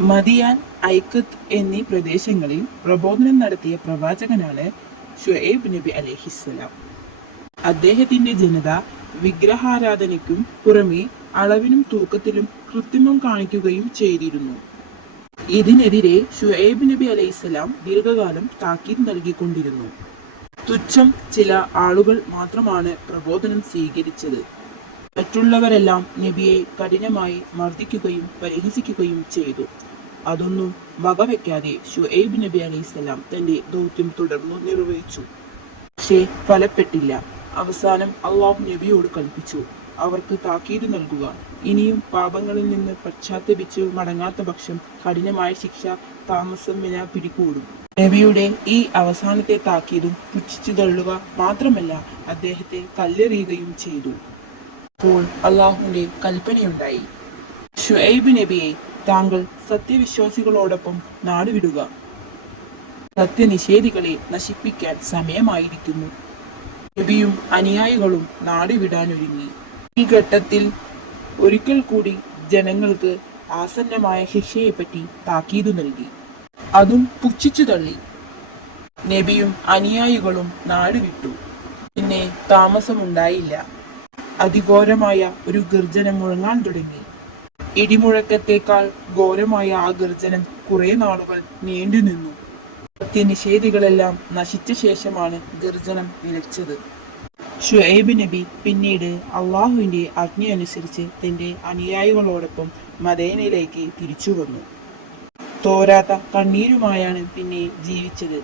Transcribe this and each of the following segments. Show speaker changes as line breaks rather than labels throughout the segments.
മദിയാൻ ഐക്കത്ത് എന്നീ പ്രദേശങ്ങളിൽ പ്രബോധനം നടത്തിയ പ്രവാചകനാണ് ഷുഹൈബ് നബി അലഹിസ്സലാം അദ്ദേഹത്തിന്റെ ജനത വിഗ്രഹാരാധനയ്ക്കും പുറമെ അളവിനും തൂക്കത്തിലും കൃത്രിമം കാണിക്കുകയും ചെയ്തിരുന്നു. ഇതിനെതിരെ ഷുഹൈബ് നബി അലൈഹിസ്സലാം ദീർഘകാലം താക്കീത് നൽകിക്കൊണ്ടിരുന്നു. തുച്ഛം ചില ആളുകൾ മാത്രമാണ് പ്രബോധനം സ്വീകരിച്ചത്. മറ്റുള്ളവരെല്ലാം നബിയെ കഠിനമായി മർദ്ദിക്കുകയും പരിഹസിക്കുകയും ചെയ്തു. അതൊന്നും വകവെക്കാതെ ഷുഹൈബ് നബി അലൈഹിസ്സലാം തന്റെ ദൗത്യം തുടർന്നു നിർവഹിച്ചു. പക്ഷേ ഫലപ്പെട്ടില്ല. അവസാനം അള്ളാഹു നബിയോട് കൽപ്പിച്ചു അവർക്ക് താക്കീത് നൽകുക. ഇനിയും പാപങ്ങളിൽ നിന്ന് പശ്ചാത്തപിച്ച് മടങ്ങാത്ത പക്ഷം കഠിനമായ ശിക്ഷ താമസം വിന പിടികൂടും. നബിയുടെ ഈ അവസാനത്തെ താക്കീതും പുച്ഛിച്ചു തള്ളുക മാത്രമല്ല അദ്ദേഹത്തെ കല്ലെറിയുകയും ചെയ്തു. അപ്പോൾ അള്ളാഹുവിന്റെ കൽപ്പനയുണ്ടായി. ഷുഐബ് നബിയെ താങ്കൾ സത്യവിശ്വാസികളോടൊപ്പം നാടുവിടുക. സത്യനിഷേധികളെ നശിപ്പിക്കാൻ സമയമായിരിക്കുന്നു. നബിയും അനുയായികളും നാടുവിടാനൊരുങ്ങി. ഈ ഘട്ടത്തിൽ ഒരിക്കൽ കൂടി ജനങ്ങൾക്ക് ആസന്നമായ ശിക്ഷയെപ്പറ്റി താക്കീതു നൽകി. അതും പുച്ഛിച്ചു തള്ളി. നബിയും അനുയായികളും നാടുവിട്ടു. പിന്നെ താമസമുണ്ടായില്ല. അതിഘോരമായ ഒരു ഗർജനം മുഴങ്ങാൻ തുടങ്ങി. ഇടിമുഴക്കത്തേക്കാൾ ഘോരമായ ആ ഗർജനം കുറെ നാളുകൾ നീണ്ടു നിന്നു. സത്യനിഷേധികളെല്ലാം നശിച്ച ശേഷമാണ് ഗർജനം നിലച്ചത് ഷുഹൈബ് നബി പിന്നീട് അള്ളാഹുവിന്റെ അഗ്നി അനുസരിച്ച് തന്റെ അനുയായികളോടൊപ്പം മദീനയിലേക്ക് തിരിച്ചു വന്നു. തോരാത്ത കണ്ണീരുമായാണ് പിന്നെ ജീവിച്ചത്.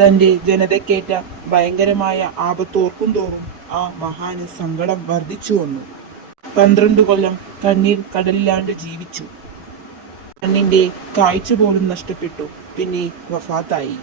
തന്റെ ജനതക്കേറ്റ ഭയങ്കരമായ ആപത്തോർക്കും തോറും ആ മഹാന് സങ്കടം വർദ്ധിച്ചു വന്നു. പന്ത്രണ്ട് കൊല്ലം കണ്ണീർ കടലിലാണ്ട് ജീവിച്ചു. കണ്ണിന്റെ കാഴ്ച പോലും നഷ്ടപ്പെട്ടു. പിന്നെ വഫാത്തായി.